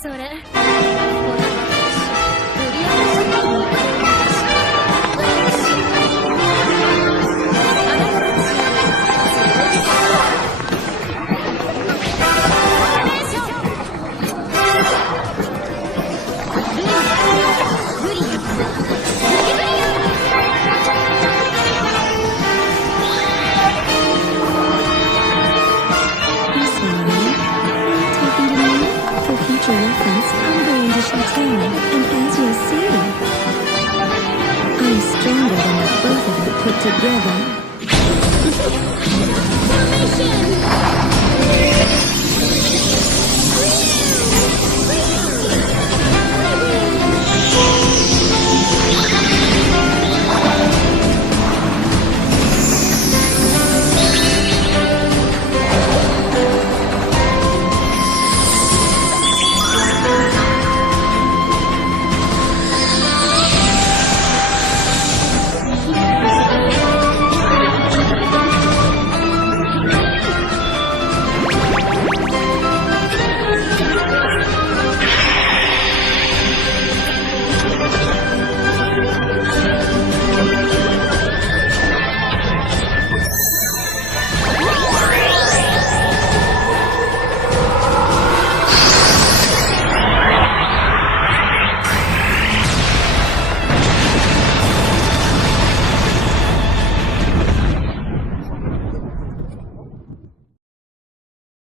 それこれは私売り上げ責任を負っているし、あなたたちに強いFor reference, I'm going to Chateau, and as you'll see, I'm stronger than the both of you put together. Formation!